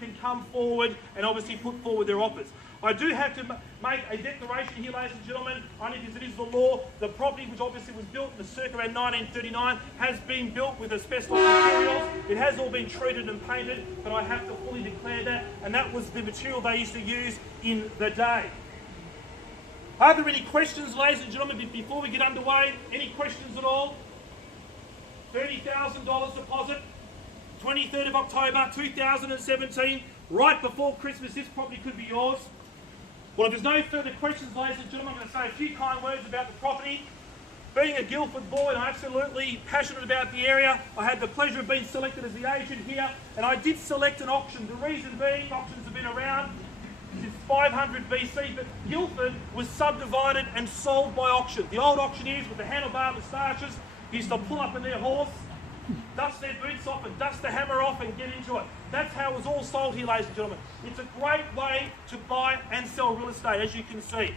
can come forward and obviously put forward their offers. I do have to make a declaration here, ladies and gentlemen, only because it is the law. The property, which obviously was built in the circa around 1939, has been built with asbestos materials. It has all been treated and painted, but I have to fully declare that, and that was the material they used to use in the day. Are there any questions, ladies and gentlemen, before we get underway? Any questions at all? $30,000 deposit, 23rd of October 2017, right before Christmas. This property could be yours. Well, if there's no further questions, ladies and gentlemen, I'm going to say a few kind words about the property. Being a Guildford boy, I'm absolutely passionate about the area. I had the pleasure of being selected as the agent here, and I did select an auction. The reason being, auctions have been around since 500 BC, but Guildford was subdivided and sold by auction. The old auctioneers with the handlebar moustaches used to pull up in their horse, dust their boots off and dust the hammer off and get into it. That's how it was all sold here, ladies and gentlemen. It's a great way to buy and sell real estate, as you can see.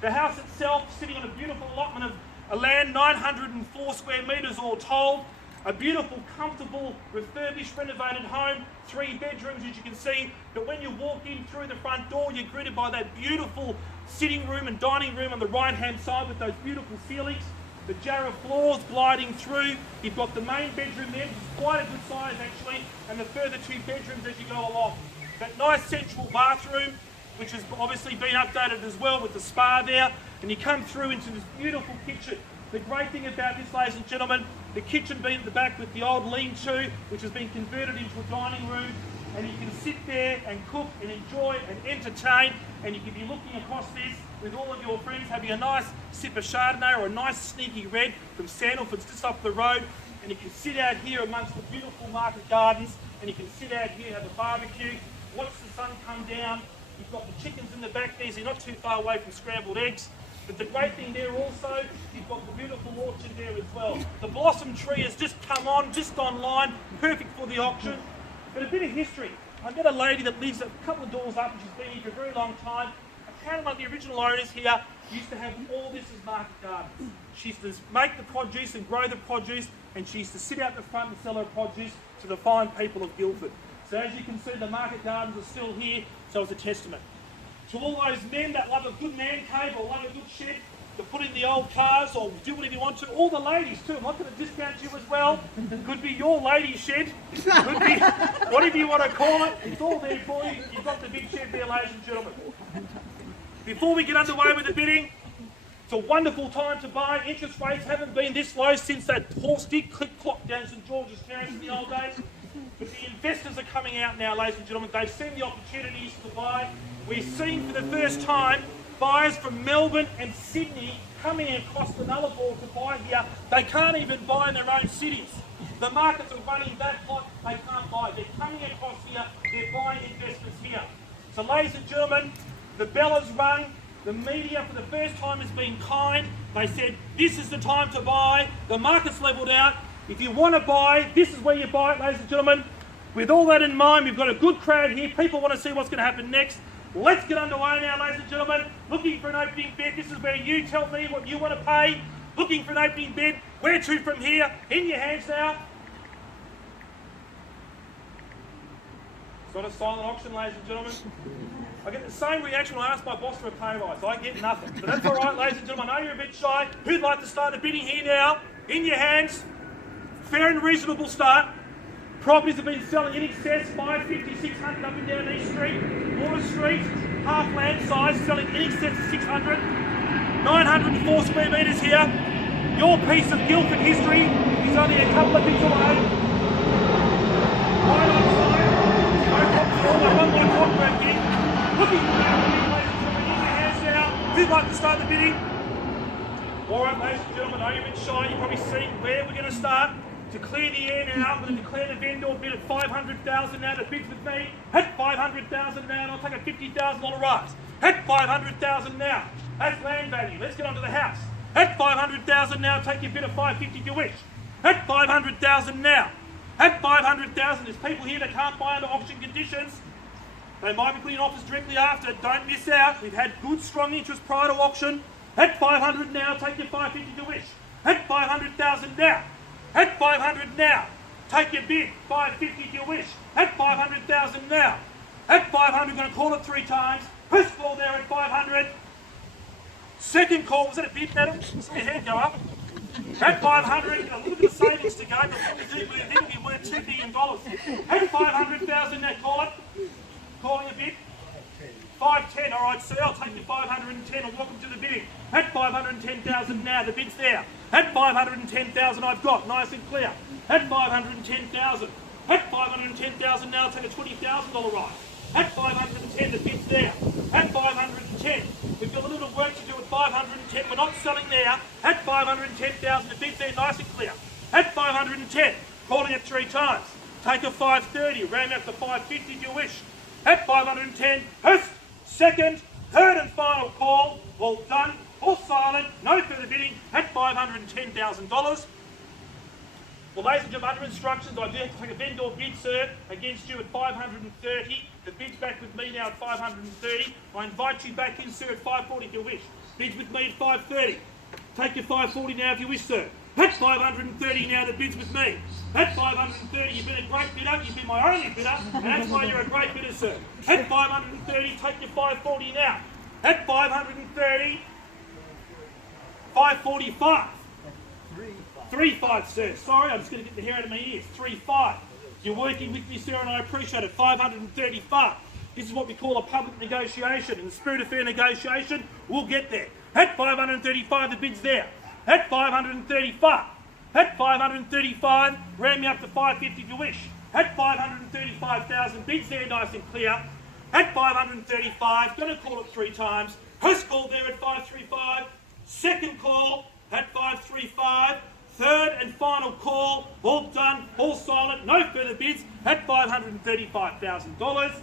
The house itself, sitting on a beautiful allotment of land, 904 square metres all told. A beautiful, comfortable, refurbished, renovated home, 3 bedrooms, as you can see. But when you walk in through the front door, you're greeted by that beautiful sitting room and dining room on the right-hand side with those beautiful ceilings. The Jarrah floors gliding through. You've got the main bedroom there, which is quite a good size actually, and the further 2 bedrooms as you go along. That nice central bathroom, which has obviously been updated as well with the spa there, and you come through into this beautiful kitchen. The great thing about this, ladies and gentlemen, the kitchen being at the back with the old lean-to, which has been converted into a dining room, and you can sit there and cook and enjoy and entertain, and you can be looking across this with all of your friends, having a nice sip of Chardonnay or a nice sneaky red from Sandalford's just up the road, and you can sit out here amongst the beautiful market gardens, and you can sit out here, have a barbecue, watch the sun come down. You've got the chickens in the back there, so you're not too far away from scrambled eggs. But the great thing there also, you've got the beautiful orchard there as well. The blossom tree has just come on, just online, perfect for the auction. But a bit of history. I met a lady that lives a couple of doors up, and she's been here for a very long time. Apparently one of the original owners here used to have all this as market gardens. She used to make the produce and grow the produce, and she used to sit out the front and sell her produce to the fine people of Guildford. So as you can see, the market gardens are still here, so it's a testament. To all those men that love a good man cave or love a good shed to put in the old cars or do whatever you want to, all the ladies too, I'm not going to discount you as well. Could be your lady shed, could be whatever you want to call it, it's all there for you. You've got the big shed there, ladies and gentlemen. Before we get underway with the bidding, it's a wonderful time to buy. Interest rates haven't been this low since that horse did click clock down St George's Terrace in the old days. But the investors are coming out now, ladies and gentlemen. They've seen the opportunities to buy. We're seeing for the first time buyers from Melbourne and Sydney coming across the Nullarbor to buy here. They can't even buy in their own cities. The markets are running that hot, they can't buy. They're coming across here, they're buying investments here. So ladies and gentlemen, the bell has rung. The media for the first time has been kind. They said, this is the time to buy. The market's levelled out. If you want to buy, this is where you buy it, ladies and gentlemen. With all that in mind, we've got a good crowd here. People want to see what's going to happen next. Let's get underway now, ladies and gentlemen. Looking for an opening bid. This is where you tell me what you want to pay. Looking for an opening bid. Where to from here? In your hands now. It's not a silent auction, ladies and gentlemen. I get the same reaction when I ask my boss for a pay rise. I get nothing. But that's all right, ladies and gentlemen. I know you're a bit shy. Who'd like to start the bidding here now? In your hands. Fair and reasonable start. Properties have been selling in excess, 550, 600 up and down East Street, Water Street, half land size, selling in excess of 600. 904 square metres here. Your piece of Guildford history is only a couple of bits away. Right on side. No problem at all. I won't want to talk about this. Looking for that bidding, ladies and gentlemen. In your hands now. Who'd like to start the bidding? All right, ladies and gentlemen, I know you're a bit shy. You probably see where we're going to start. To clear the air now, I'm going to declare the vendor bid at $500,000 now to bid with me. At $500,000 now, and I'll take a $50,000 rise. At $500,000 now. That's land value. Let's get on to the house. At $500,000 now, take your bid at $550 if you wish. At $500,000 now. At $500,000, there's people here that can't buy under auction conditions. They might be putting offers directly after. Don't miss out. We've had good, strong interest prior to auction. At $500 now, take your $550 if you wish. At $500,000 now. At $500 now, take your bid, $550 if you wish. At $500,000 now. At 500, going to call it 3 times. First call there at 500. Second call, was that a bid, madam? See your hand go up. At 500, a little bit of savings to go, but what we do move in will be worth $2 billion. At 500,000, now call it. Calling a bid. 510, all right, sir, I'll take you 510 and welcome to the bidding. At 510,000 now, the bid's there. At 510,000 I've got, nice and clear. At 510,000. At 510,000 now, I'll take a $20,000 rise. At 510, the bid's there. At 510, we've got a little work to do at 510, we're not selling there. At 510,000, the bid's there, nice and clear. At 510, calling it 3 times. Take a 530, round out to 550 if you wish. At 510, first, second, third and final call, all done, all silent, no further bidding, at $510,000. Well, ladies and gentlemen, under instructions, I do have to take a vendor bid, sir, against you at 530. The bid's back with me now at 530. I invite you back in, sir, at 540 if you wish. Bid's with me at 530. Take your 540 now if you wish, sir. At 530 now, the bid's with me. At 530, you've been a great bidder, you've been my only bidder, and that's why you're a great bidder, sir. At 530, take your 540 now. At 530, 545. 3-5, sir. Sorry, I'm just going to get the hair out of my ears. 3-5. You're working with me, sir, and I appreciate it. 535. This is what we call a public negotiation. In the spirit of fair negotiation, we'll get there. At 535, the bid's there. At 535. At 535, round me up to 550 if you wish. At 535,000, bid's there, nice and clear. At 535, going to call it 3 times. First call there at 535. Second call at 535. Third and final call, all done, all silent, no further bids, at $535,000.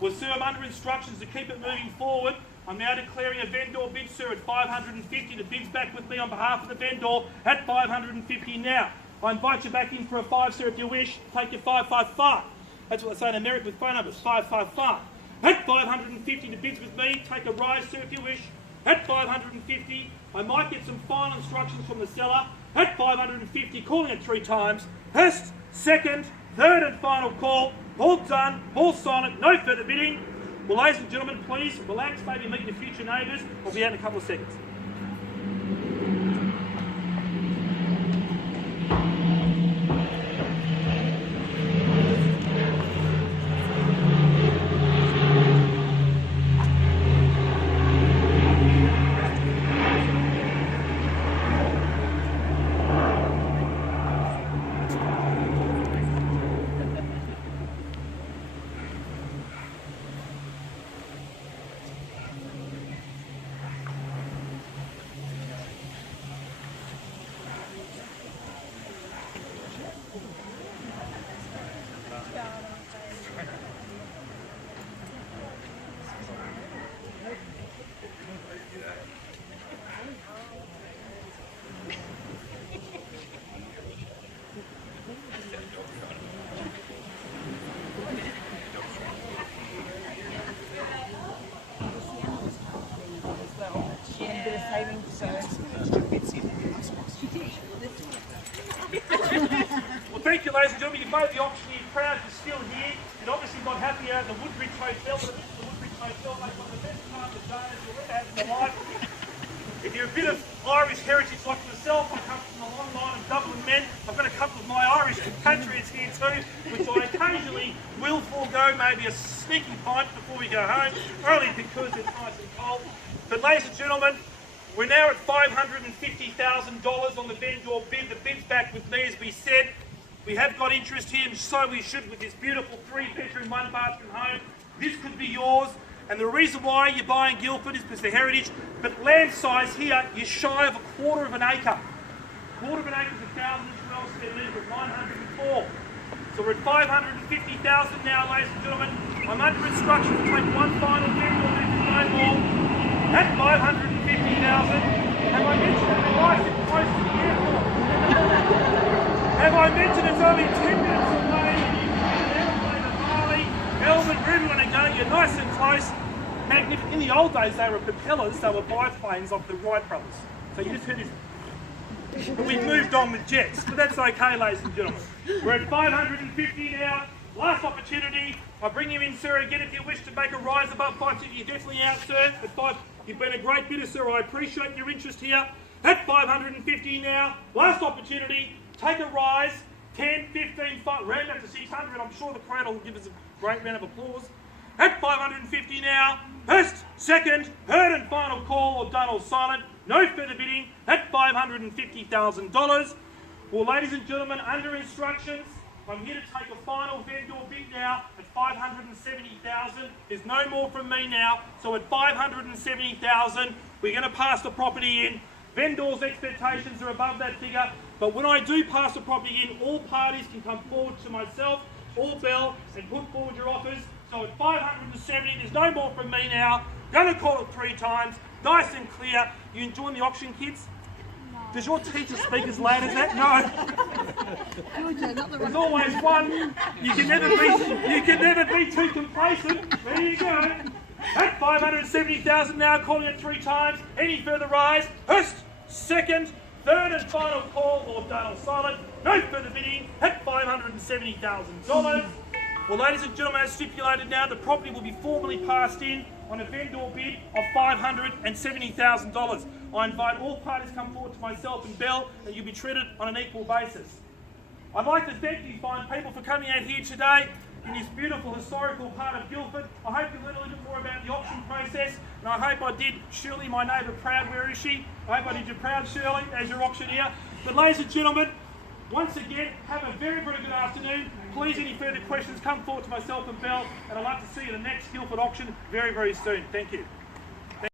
Well, sir, I'm under instructions to keep it moving forward. I'm now declaring a vendor bid, sir, at 550. The bid's back with me on behalf of the vendor at 550 now. I invite you back in for a 5, sir, if you wish. Take your 555. That's what I say in America with phone numbers, 555. At 550, the bid's with me. Take a rise, sir, if you wish. At 550, I might get some final instructions from the seller. At 550, calling it 3 times. First, second, third and final call. All done, all silent, no further bidding. Well, ladies and gentlemen, please relax, maybe meet your future neighbours. I'll be out in a couple of seconds. Well, thank you, ladies and gentlemen. You've made the auctioneer proud. You're still here. You're obviously not happy out at the Woodbridge Hotel, but the Woodbridge Hotel makes one of the best part of the donors you'll ever have in your life. If you're a bit of Irish heritage like myself, I come from a long line of Dublin men. I've got a couple of my Irish compatriots here too, which I occasionally will forego maybe a sneaky pint before we go home, only because it's nice and cold. But ladies and gentlemen, we're now at $550,000 on the vendor bid. The bid's back with me, as we said. We have got interest here, and so we should, with this beautiful 3-bedroom, 1-bathroom home. This could be yours. And the reason why you're buying Guildford is because of the heritage, but land size here is shy of 1/4 of an acre. 1/4 of an acre is 1,012 square metres at 904. So we're at 550,000 now, ladies and gentlemen. I'm under instruction to take one final vendor bid for no more. At 550,000, have I mentioned that we're nice and close to the airport? Have I mentioned it's only 10 minutes away? Melbourne, wherever you want to go, you're nice and close. Magnificent. In the old days, they were propellers, they were biplanes of the Wright brothers. So you just heard this. But we've moved on with jets, but that's okay, ladies and gentlemen. We're at 550 now. Last opportunity. I'll bring you in, sir, again if you wish to make a rise above 550. You're definitely out, sir. At 5, you've been a great bidder, sir. I appreciate your interest here. At 550 now, last opportunity. Take a rise. 10, 15, 5, round up to 600. I'm sure the crowd will give us a great round of applause. At 550 now. First, second, heard and final call, or done or silent. No further bidding. At $550,000. Well, ladies and gentlemen, under instructions, I'm here to take a final vendor bid now at $570,000. There's no more from me now. So at $570,000, we're going to pass the property in. Vendors' expectations are above that figure, but when I do pass the property in, all parties can come forward to myself or Bell and put forward your offers. So at 570, there's no more from me now. Going to call it 3 times, nice and clear. You enjoying the auction, kids? Does your teacher speak as loud as that? No. There's always one. You can never be too complacent. There you go. At 570,000 now, calling it 3 times. Any further rise? First, second, third and final call, or done or silent. No further bidding at $570,000. Well, ladies and gentlemen, as stipulated now, the property will be formally passed in on a vendor bid of $570,000. I invite all parties to come forward to myself and Bell, and you'll be treated on an equal basis. I'd like to thank you fine people for coming out here today in this beautiful historical part of Guildford. I hope you learned a little bit more about the auction process, and I hope I did Shirley, my neighbour, proud. Where is she? I hope I did you proud, Shirley, as your auctioneer. But ladies and gentlemen, once again, have a very, very good afternoon. Please, any further questions, come forward to myself and Bell, and I'd like to see you at the next Guildford auction very, very soon. Thank you.